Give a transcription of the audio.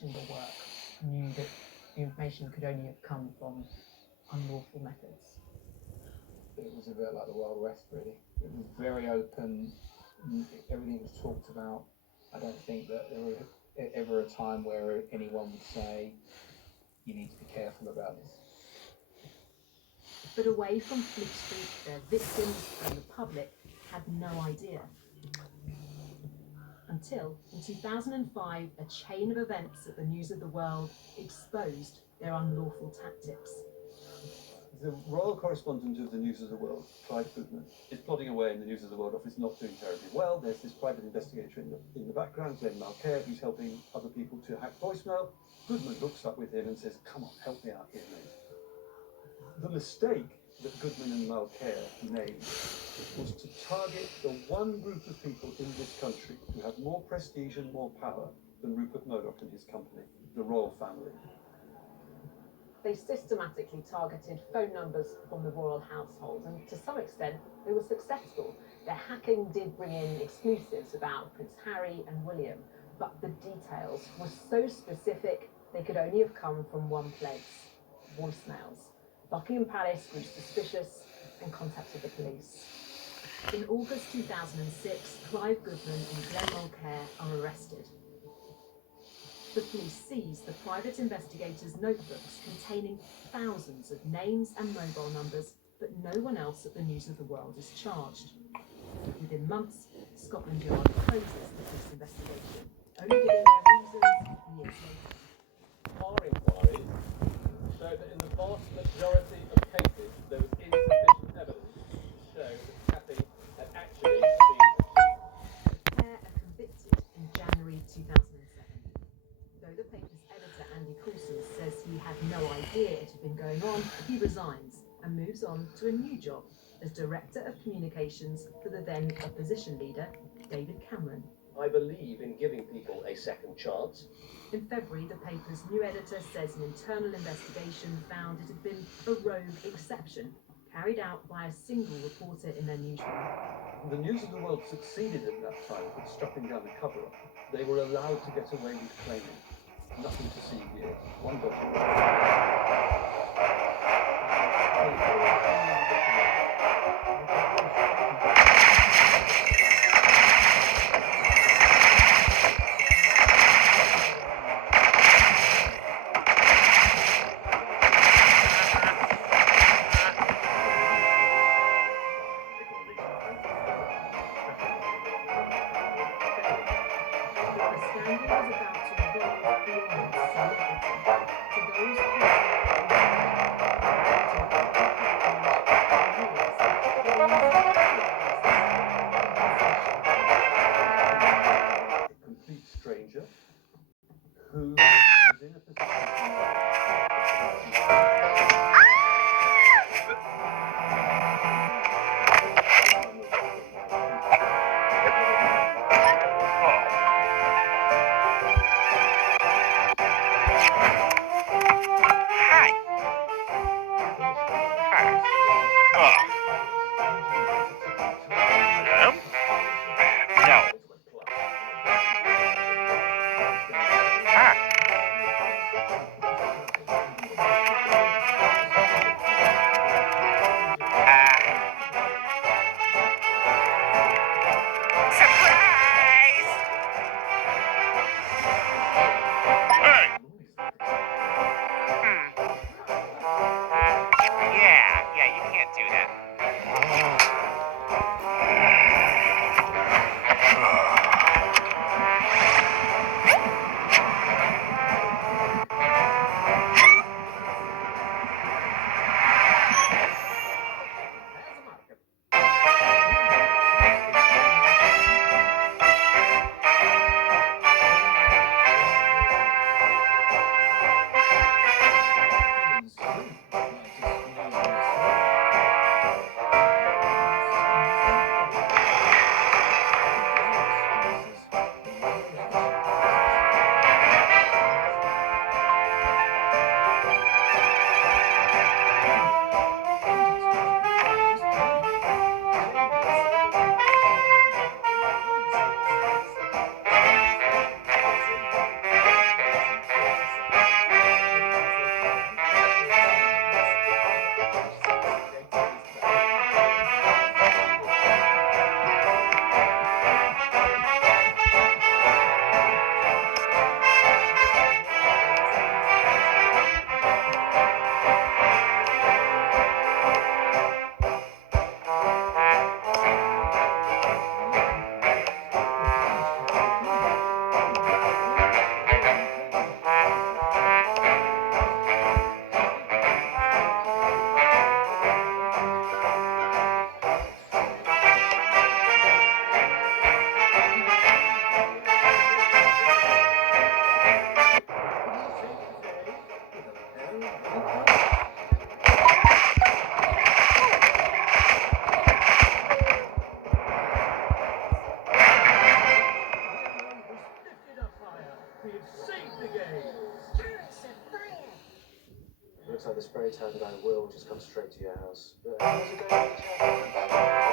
chamber work knew that the information could only have come from unlawful methods? It was a bit like the Wild West, really. It was very open. Everything was talked about. I don't think that there was ever a time where anyone would say, you need to be careful about this. But away from Fleet Street, their victims and the public had no idea. Until, in 2005, a chain of events at the News of the World exposed their unlawful tactics. The royal correspondent of the News of the World, Clive Goodman, is plodding away in the News of the World office, not doing terribly well. There's this private investigator in the background, Glenn Malcare, who's helping other people to hack voicemail. Goodman looks up with him and says, come on, help me out here, mate. The mistake that Goodman and Malcare made was to target the one group of people in this country who had more prestige and more power than Rupert Murdoch and his company, the royal family. They systematically targeted phone numbers from the royal household, and to some extent they were successful. Their hacking did bring in exclusives about Prince Harry and William, but the details were so specific they could only have come from one place: voicemails. Buckingham Palace grew suspicious and contacted the police. In August 2006, Clive Goodman and Glenn Mulcair are arrested. The police seized the private investigators' notebooks containing thousands of names and mobile numbers, but no one else at the News of the World is charged. Within months, Scotland Yard closes the police investigation, only giving their reasons years later. Our inquiries show that in the vast majority of cases there was insufficient evidence to show that Cathy had actually been accused. Pair are convicted in January 2007. Though the paper's editor, Andy Coulson, says he had no idea it had been going on, he resigns and moves on to a new job as Director of Communications for the then opposition leader, David Cameron. I believe in giving people a second chance. In February, the paper's new editor says an internal investigation found it had been a rogue exception, carried out by a single reporter in their newsroom. The News of the World succeeded at that time at strapping down a cover-up. They were allowed to get away with claiming nothing to see here. One document. Who is in a position Surprise! Hey! looks like the spray tan guy will just come straight to your house. But how's it going with the town?